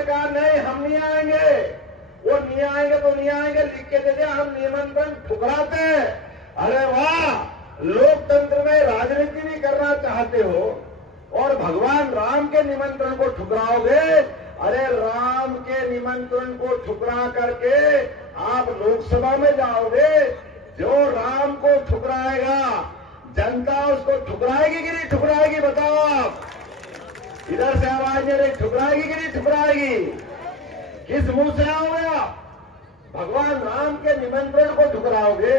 उन्होंने कहा नहीं हम नहीं आएंगे, वो नहीं आएंगे तो नहीं आएंगे, लिख के दे दिया, हम निमंत्रण ठुकराते हैं। अरे वाह, लोकतंत्र में राजनीति भी करना चाहते हो और भगवान राम के निमंत्रण को ठुकराओगे। अरे राम के निमंत्रण को ठुकरा करके आप लोकसभा में जाओगे, जो राम को ठुकराएगा जनता उसको ठुकराएगी कि नहीं ठुकराएगी, बताओ आप। इधर से आवाज नहीं रही, ठुकराएगी कि नहीं ठुकराएगी? किस मुंह से आओगे आप? भगवान राम के निमंत्रण को ठुकराओगे,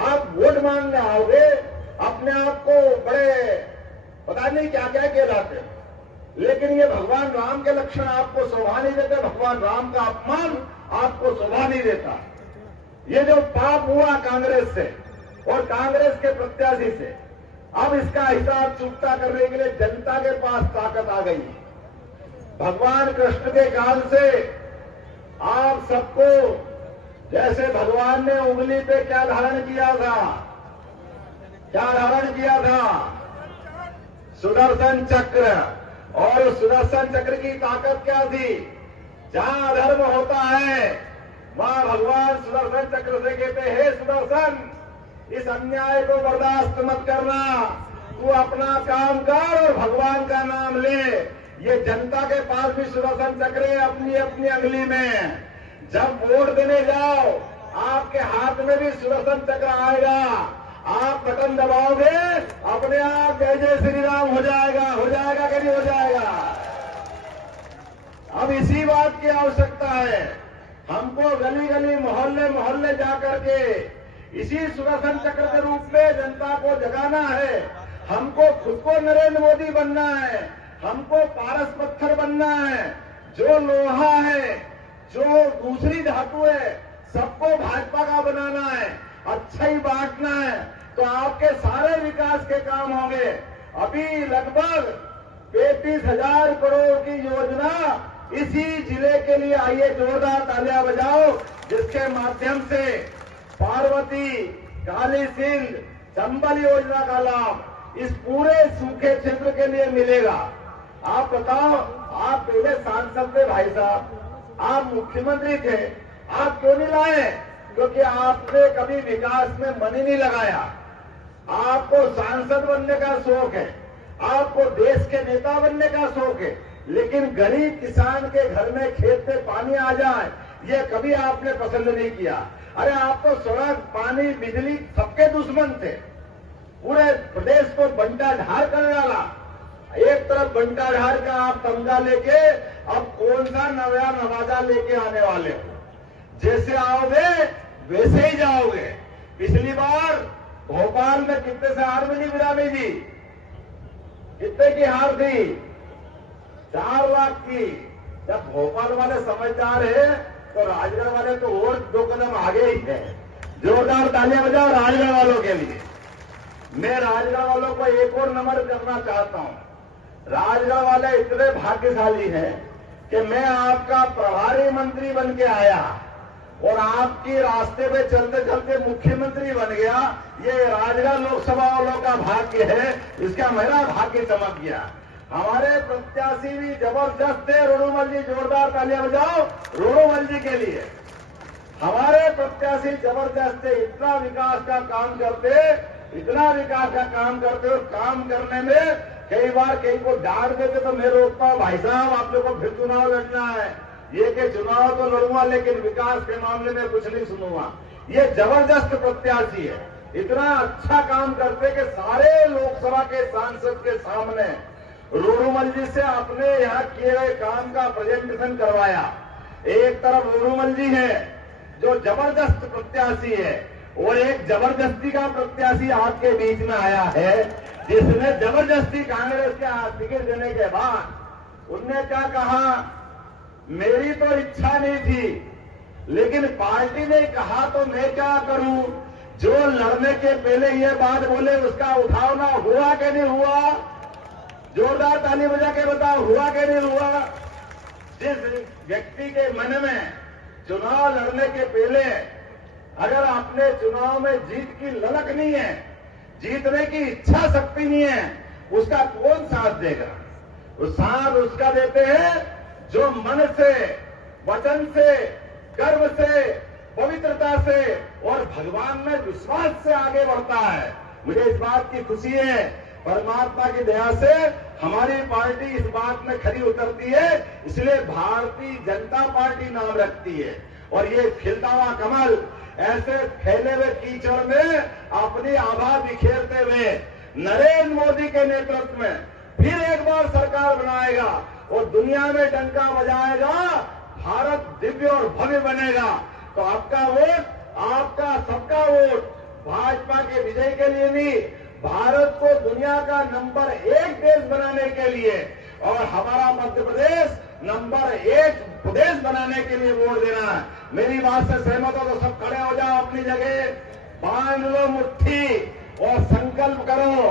आप वोट मांगने आओगे, अपने आप को बड़े पता नहीं क्या क्या कहलाते, लेकिन ये भगवान राम के लक्षण आपको शोभा नहीं देते, भगवान राम का अपमान आपको शोभा नहीं देता। ये जो पाप हुआ कांग्रेस से और कांग्रेस के प्रत्याशी से, अब इसका हिसाब चुकता करने के लिए जनता के पास ताकत आ गई। भगवान कृष्ण के काल से आप सबको, जैसे भगवान ने उंगली पे क्या धारण किया था, क्या धारण किया था? सुदर्शन चक्र। और उस सुदर्शन चक्र की ताकत क्या थी? जहां अधर्म होता है वहां भगवान सुदर्शन चक्र से कहते हैं, हे सुदर्शन, इस अन्याय को बर्दाश्त मत करना, तू अपना काम कर और भगवान का नाम ले। ये जनता के पास भी सुदर्शन चक्र है अपनी अपनी अंगुली में। जब वोट देने जाओ आपके हाथ में भी सुदर्शन चक्र आएगा, आप बटन दबाओगे, अपने आप जय जय श्री राम हो जाएगा कि नहीं हो जाएगा? अब इसी बात की आवश्यकता है, हमको गली गली मोहल्ले मोहल्ले जाकर के इसी सुदर्शन चक्र के रूप में जनता को जगाना है। हमको खुद को नरेंद्र मोदी बनना है, हमको पारस पत्थर बनना है। जो लोहा है, जो दूसरी धातु है, सबको भाजपा का बनाना है, अच्छा ही बांटना है, तो आपके सारे विकास के काम होंगे। अभी लगभग 35,000 करोड़ की योजना इसी जिले के लिए आई है, जोरदार तालियां बजाओ, जिसके माध्यम से पार्वती, काली सिंध, चंबल योजना का लाभ इस पूरे सूखे क्षेत्र के लिए मिलेगा। आप बताओ, आप पहले सांसद थे भाई साहब, आप मुख्यमंत्री थे, आप क्यों नहीं लाए? क्योंकि आपने कभी विकास में मन ही नहीं लगाया। आपको सांसद बनने का शौक है, आपको देश के नेता बनने का शौक है, लेकिन गरीब किसान के घर में खेत में पानी आ जाए ये कभी आपने पसंद नहीं किया। अरे आप तो सड़क, पानी, बिजली सबके दुश्मन थे, पूरे प्रदेश को बंटा ढार कर डाला। एक तरफ बंटा ढार का आप तमगा लेके अब कौन सा नया नवाजा लेके आने वाले हो? जैसे आओगे वैसे ही जाओगे। पिछली बार भोपाल में कितने से हार मिली बिरामी जी? कितने की हार थी? 4 लाख की। जब भोपाल वाले समझदार है तो राजगढ़ वाले तो और 2 कदम आगे ही है। जोरदार तालियां बजाओ राजगढ़ वालों के लिए। मैं राजगढ़ वालों को एक और नमन करना चाहता हूं। राजगढ़ वाले इतने भाग्यशाली हैं कि मैं आपका प्रभारी मंत्री बन के आया और आपकी रास्ते पे चलते चलते मुख्यमंत्री बन गया। ये राजगढ़ लोकसभा वालों का भाग्य है, इसका मेरा भाग्य चमक गया। हमारे प्रत्याशी भी जबरदस्त थे। रोडोमल जी, जोरदार तालियां बजाओ रोडोमल जी के लिए। हमारे प्रत्याशी जबरदस्त थे, इतना विकास का काम करते, इतना विकास का काम करते, और काम करने में कई बार कहीं को डांट देते तो मैं रोकता हूं, भाई साहब आप लोगों को फिर चुनाव लड़ना है। ये कि चुनाव तो लड़ूंगा लेकिन विकास के मामले में कुछ नहीं सुनूंगा। ये जबरदस्त प्रत्याशी है, इतना अच्छा काम करते कि सारे लोकसभा के सांसद के सामने रोडोमल जी से अपने यहाँ किए गए काम का प्रेजेंटेशन करवाया। एक तरफ रोडोमल जी है जो जबरदस्त प्रत्याशी है, और एक जबरदस्ती का प्रत्याशी आपके बीच में आया है, जिसने जबरदस्ती कांग्रेस के टिकट देने के बाद उनने क्या कहा, मेरी तो इच्छा नहीं थी लेकिन पार्टी ने कहा तो मैं क्या करूं। जो लड़ने के पहले ये बात बोले उसका उठावना हुआ कि नहीं हुआ? जोरदार ताली बजा के बताओ, हुआ कि नहीं हुआ? जिस व्यक्ति के मन में चुनाव लड़ने के पहले अगर अपने चुनाव में जीत की ललक नहीं है, जीतने की इच्छा शक्ति नहीं है, उसका कौन साथ देगा? वो साथ उसका देते हैं जो मन से, वचन से, कर्म से, पवित्रता से और भगवान में विश्वास से आगे बढ़ता है। मुझे इस बात की खुशी है, परमात्मा की दया से हमारी पार्टी इस बात में खरी उतरती है, इसलिए भारतीय जनता पार्टी नाम रखती है। और ये खिलता हुआ कमल ऐसे फैले हुए कीचड़ में अपनी आभा बिखेरते हुए नरेंद्र मोदी के नेतृत्व में फिर एक बार सरकार बनाएगा और दुनिया में डंका बजाएगा, भारत दिव्य और भव्य बनेगा। तो आपका वोट, आपका सबका वोट भाजपा के विजय के लिए नहीं, भारत को दुनिया का नंबर 1 देश बनाने के लिए और हमारा मध्य प्रदेश नंबर 1 प्रदेश बनाने के लिए वोट देना है। मेरी बात से सहमत हो तो सब खड़े हो जाओ अपनी जगह, बांध लो मुट्ठी और संकल्प करो।